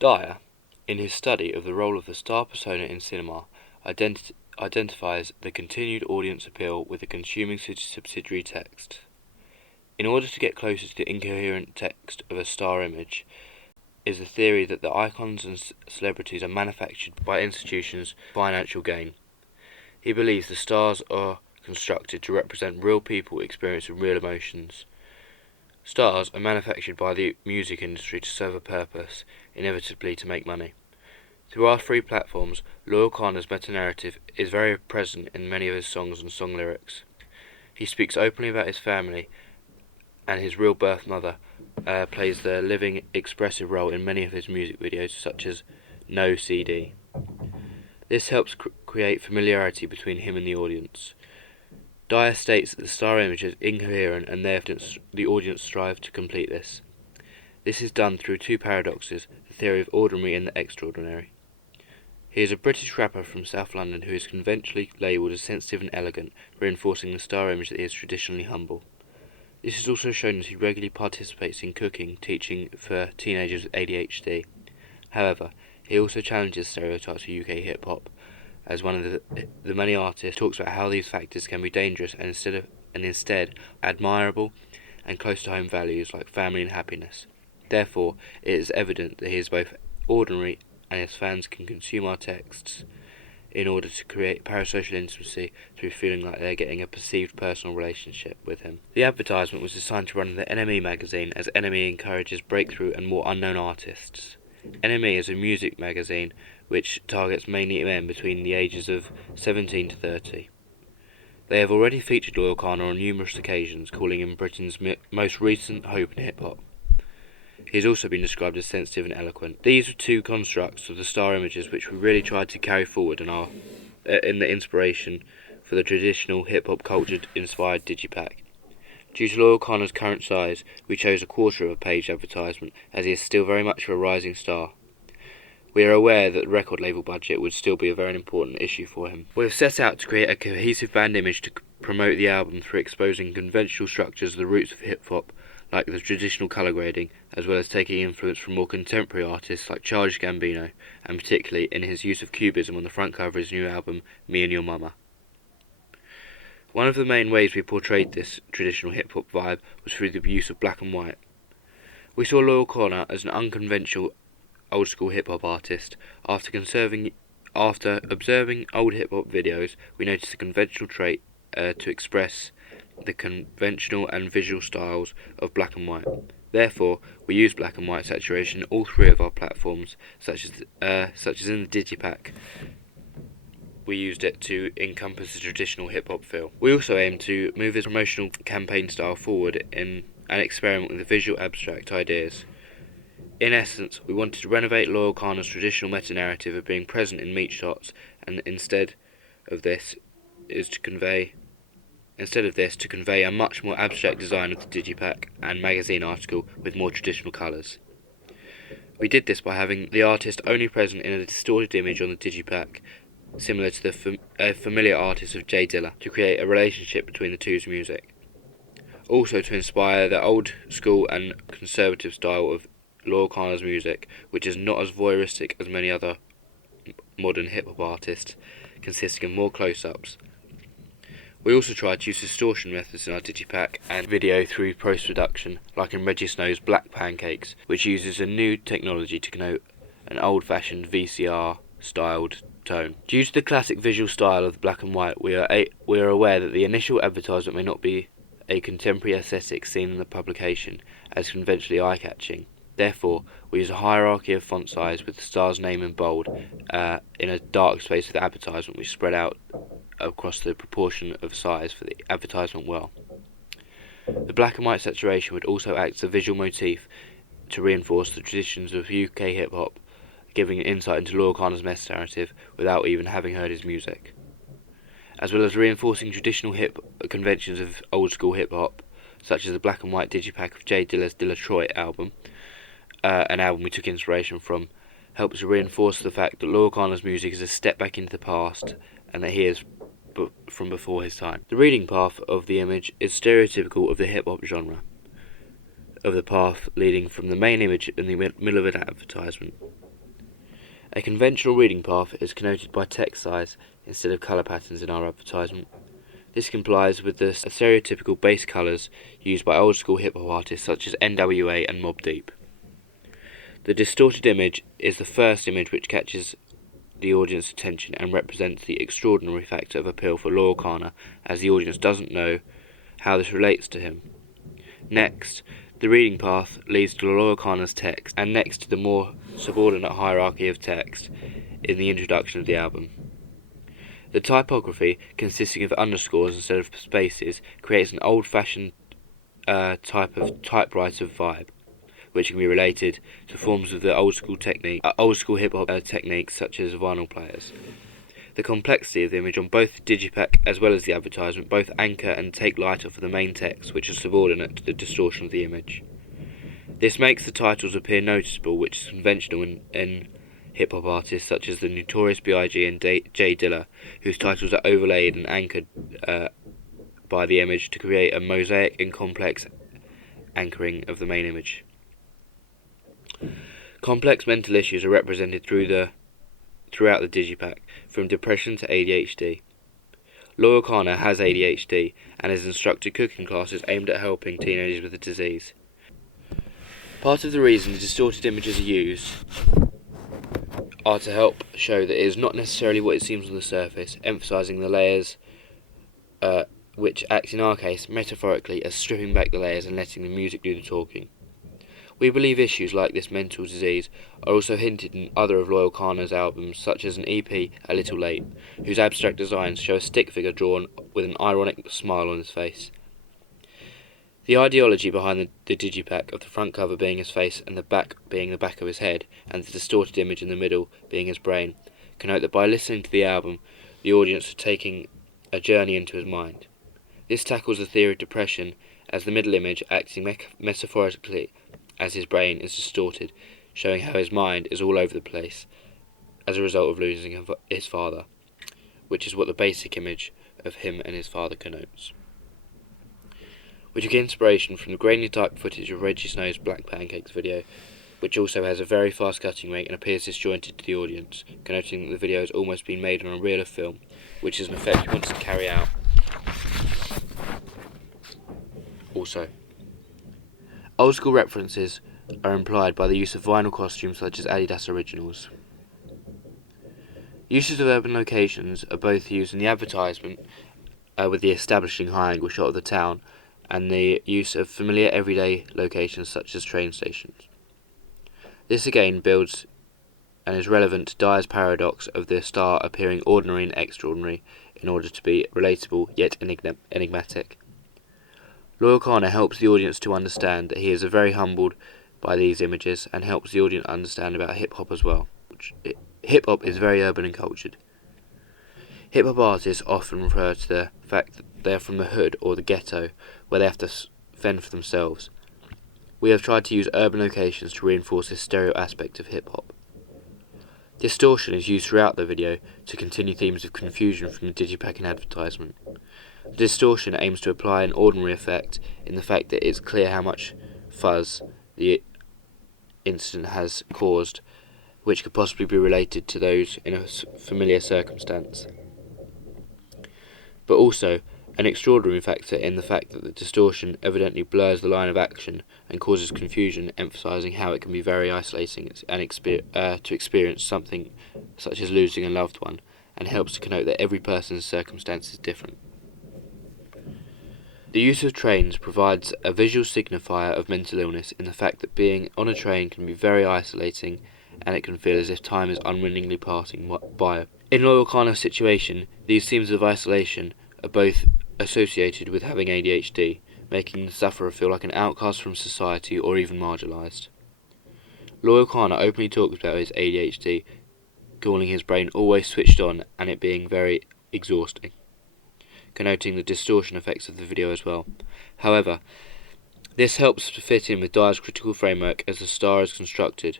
Dyer, in his study of the role of the star persona in cinema, identifies the continued audience appeal with the consuming subsidiary text. In order to get closer to the incoherent text of a star image, is the theory that the icons and celebrities are manufactured by institutions for financial gain. He believes the stars are constructed to represent real people experiencing real emotions. Stars are manufactured by the music industry to serve a purpose, inevitably to make money. Through our free platforms, Loyle Carner's meta-narrative is very present in many of his songs and song lyrics. He speaks openly about his family, and his real birth mother plays the living, expressive role in many of his music videos, such as No CD. This helps create familiarity between him and the audience. Dyer states that the star image is incoherent and therefore the audience strive to complete this. This is done through two paradoxes, the theory of ordinary and the extraordinary. He is a British rapper from South London who is conventionally labelled as sensitive and elegant, reinforcing the star image that he is traditionally humble. This is also shown as he regularly participates in cooking, teaching for teenagers with ADHD. However, he also challenges stereotypes of UK hip-hop, as one of the many artists talks about how these factors can be dangerous and instead admirable and close to home values like family and happiness. Therefore, it is evident that he is both ordinary and his fans can consume our texts in order to create parasocial intimacy through feeling like they're getting a perceived personal relationship with him. The advertisement was designed to run in the NME magazine, as NME encourages breakthrough and more unknown artists. NME is a music magazine which targets mainly men between the ages of 17 to 30. They have already featured Loyle Carner on numerous occasions, calling him Britain's most recent hope in hip-hop. He has also been described as sensitive and eloquent. These are two constructs of the star images which we really tried to carry forward in the inspiration for the traditional hip-hop culture-inspired digipack. Due to Loyle Carner's current size, we chose a quarter of a page advertisement, as he is still very much a rising star. We are aware that the record label budget would still be a very important issue for him. We have set out to create a cohesive band image to promote the album through exposing conventional structures of the roots of hip-hop, like the traditional colour grading, as well as taking influence from more contemporary artists like Childish Gambino, and particularly in his use of cubism on the front cover of his new album, Me and Your Mama. One of the main ways we portrayed this traditional hip-hop vibe was through the use of black and white. We saw Loyle Carner as an unconventional old-school hip-hop artist. After observing old hip-hop videos, we noticed a conventional trait to express the conventional and visual styles of black and white. Therefore, we use black and white saturation in all three of our platforms, such as in the digipack. We used it to encompass the traditional hip-hop feel. We also aim to move his promotional campaign style forward and experiment with the visual abstract ideas. In essence, we wanted to renovate Loyle Carner's traditional meta-narrative of being present in meat shots, and instead of this to convey a much more abstract design of the digipack and magazine article with more traditional colours. We did this by having the artist only present in a distorted image on the digipack, similar to the familiar artist of Jay Dilla, to create a relationship between the two's music. Also to inspire the old school and conservative style of Loyle Carner's music, which is not as voyeuristic as many other modern hip-hop artists, consisting of more close-ups. We also tried to use distortion methods in our digipack and video through post-production, like in Reggie Snow's Black Pancakes, which uses a new technology to connote an old-fashioned VCR-styled tone. Due to the classic visual style of the black and white, we are aware that the initial advertisement may not be a contemporary aesthetic seen in the publication as conventionally eye-catching. Therefore, we use a hierarchy of font size with the star's name in bold in a dark space of the advertisement, which spread out across the proportion of size for the advertisement well. The black and white saturation would also act as a visual motif to reinforce the traditions of UK hip-hop, giving an insight into Loyle Carner's meta-narrative without even having heard his music, as well as reinforcing traditional hip conventions of old-school hip-hop, such as the black and white digipack of Jay Dilla's Detroit album, an album we took inspiration from, helps to reinforce the fact that Loyle Carner's music is a step back into the past and that he is from before his time. The reading path of the image is stereotypical of the hip-hop genre, of the path leading from the main image in the middle of an advertisement. A conventional reading path is connoted by text size instead of colour patterns in our advertisement. This complies with the stereotypical base colours used by old school hip hop artists such as NWA and Mobb Deep. The distorted image is the first image which catches the audience's attention and represents the extraordinary factor of appeal for Loyle Carner, as the audience doesn't know how this relates to him. Next, the reading path leads to Loyle Carner's text, and next to the more subordinate hierarchy of text in the introduction of the album. The typography, consisting of underscores instead of spaces, creates an old-fashioned type of typewriter vibe, which can be related to forms of the old school hip hop techniques such as vinyl players. The complexity of the image on both the digipack as well as the advertisement both anchor and take light off of the main text, which is subordinate to the distortion of the image. This makes the titles appear noticeable, which is conventional in hip hop artists such as the Notorious B.I.G. and Jay Dilla, whose titles are overlaid and anchored by the image to create a mosaic and complex anchoring of the main image. Complex mental issues are represented throughout the digipack, from depression to ADHD. Loyle Carner has ADHD and has instructed cooking classes aimed at helping teenagers with the disease. Part of the reason the distorted images are used are to help show that it is not necessarily what it seems on the surface, emphasising the layers, which act in our case metaphorically as stripping back the layers and letting the music do the talking. We believe issues like this mental disease are also hinted in other of Loyle Carner's albums, such as an EP, A Little Late, whose abstract designs show a stick figure drawn with an ironic smile on his face. The ideology behind the digipack, of the front cover being his face and the back being the back of his head, and the distorted image in the middle being his brain, connote that by listening to the album, the audience is taking a journey into his mind. This tackles the theory of depression, as the middle image, acting metaphorically as his brain, is distorted, showing how his mind is all over the place as a result of losing his father, which is what the basic image of him and his father connotes. We took inspiration from the grainy type footage of Reggie Snow's Black Pancakes video, which also has a very fast cutting rate and appears disjointed to the audience, connoting that the video has almost been made on a reel of film, which is an effect he wants to carry out. Also, old school references are implied by the use of vinyl costumes such as Adidas Originals. Uses of urban locations are both used in the advertisement with the establishing high-angle shot of the town, and the use of familiar everyday locations such as train stations. This again builds and is relevant to Dyer's paradox of the star appearing ordinary and extraordinary in order to be relatable yet enigmatic. Loyle Carner helps the audience to understand that he is very humbled by these images, and helps the audience understand about hip-hop as well. Hip-hop is very urban and cultured. Hip-hop artists often refer to the fact that they are from the hood or the ghetto, where they have to fend for themselves. We have tried to use urban locations to reinforce this stereo aspect of hip-hop. Distortion is used throughout the video to continue themes of confusion from the digipack and advertisement. The distortion aims to apply an ordinary effect in the fact that it's clear how much fuzz the incident has caused, which could possibly be related to those in a familiar circumstance. But also an extraordinary factor in the fact that the distortion evidently blurs the line of action and causes confusion, emphasising how it can be very isolating and to experience something such as losing a loved one, and helps to connote that every person's circumstance is different. The use of trains provides a visual signifier of mental illness in the fact that being on a train can be very isolating, and it can feel as if time is unwillingly passing by. In Loyle Carner's situation, these themes of isolation are both associated with having ADHD, making the sufferer feel like an outcast from society or even marginalised. Loyle Carner openly talks about his ADHD, calling his brain always switched on and it being very exhausting, connoting the distortion effects of the video as well. However, this helps to fit in with Dyer's critical framework as the star is constructed.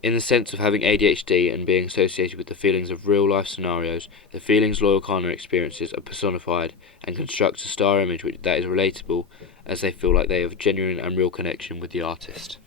In the sense of having ADHD and being associated with the feelings of real-life scenarios, the feelings Loyle Carner experiences are personified and constructs a star image that is relatable, as they feel like they have a genuine and real connection with the artist.